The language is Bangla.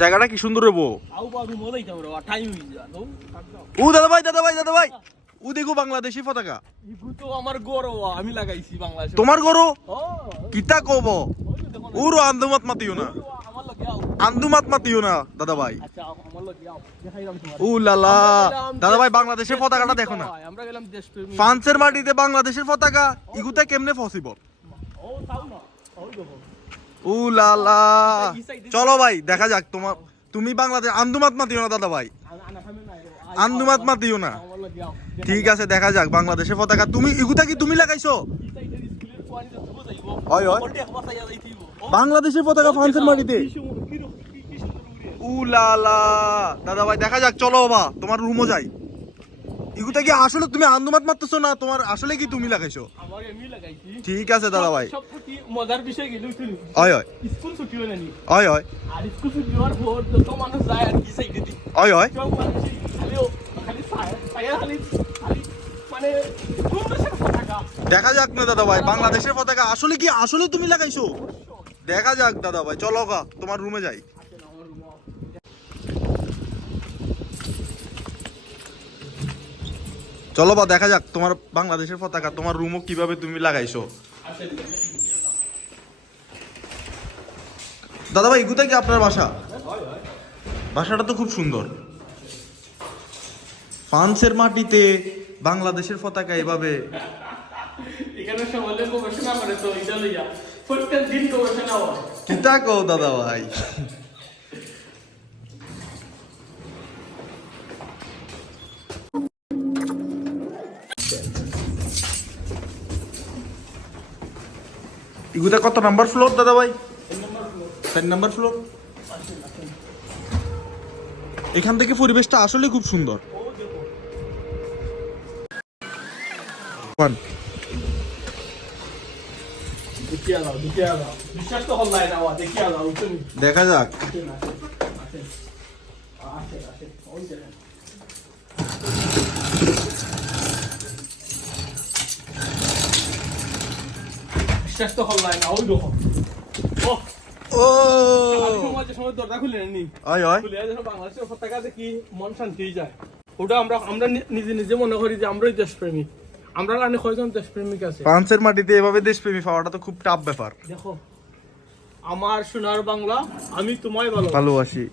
জায়গাটা কি সুন্দর তো ও দাদা ভাই দাদা ভাই দাদা ভাই ও দেখো বাংলাদেশি পতাকা। আমার গৌরব আমি লাগাইছি বাংলাদেশে তোমার গরো কিতা কব। ওরও আন্দুমাত মাতিও না। আন্দুমাত মাতিও না দাদা ভাই ও লালা দাদা ভাই বাংলাদেশের পতাকাটা দেখো না। ফ্রান্সের মাটিতে বাংলাদেশের পতাকা ইগুতে কেমনে পসিবল ও তাও না ওই দেখো ও লালা চলো ভাই দেখা যাক তোমার তুমি বাংলাদেশ আন্দুমাত মাতিও না দাদা ভাই। আন্দুমাত মাতিও না। ঠিক আছে দেখা যাক বাংলাদেশের পতাকা। তুমি ইগুতা কি তুমি লাগাইছো? হয়, হয়। বাংলাদেশের পতাকা ফ্রান্সের মাটিতে। উলালা। দাদা ভাই দেখা যাক চলো বাবা তোমার রুমও যাই। ইগুতা কি আসলে তুমি আন্দুমাত মারতেছো না? তোমার আসলে কি তুমি লাগাইছো? ঠিক আছে দাদা ভাই। মজার বিষয় গেল হয় হয়। স্কুল ছুটি হলে নি হয় হয়। আর স্কুল ছুটি হওয়ার পর যত মানুষ যায় আর কি সাইডে দি হয় হয়। খালি খালি খালি খালি মানে কোন দেশের পতাকা। দেখা যাক না দাদা ভাই বাংলাদেশের পতাকা। আসলে কি আসলে তুমি লাগাইছো? দেখা যাক দাদা ভাই। চলো গা তোমার রুমে যাই আছে না আমার রুমে চলো বা দেখা যাক তোমার বাংলাদেশের পতাকা তোমার রুমও কীভাবে তুমি লাগাইছো? দাদা ভাই ইগুতা কি আপনার বাসা? বাসাটা তো খুব সুন্দর। ফ্রান্সের মাটিতে বাংলাদেশের পতাকা এভাবে। করে তো কো দাদা ভাই? ইগুতা কত নাম্বার ফ্লোর দাদা ভাই চার নাম্বার ফ্লোর। এখান থেকে পরিবেশটা আসলে খুব সুন্দর। দেখো পান। বিশ্বাস তো হল নাই না ওই ও ও। সমাজে সময় দরজা খুলে নি আয় আয়। খুলে যখন বাংলাদেশের দেখি মন শান্তি হয়ে যায়। ওটা আমরা আমরা নিজে নিজে মনে করি যে আমরাই দেশপ্রেমিক আমরা কয়জন দেশপ্রেমিক আছে। ফ্রান্সের মাটিতে এভাবে দেশপ্রেমী পাওয়াটা তো খুব টাফ ব্যাপার। দেখো আমার সোনার বাংলা আমি তোমায় ভালো ভালোবাসি।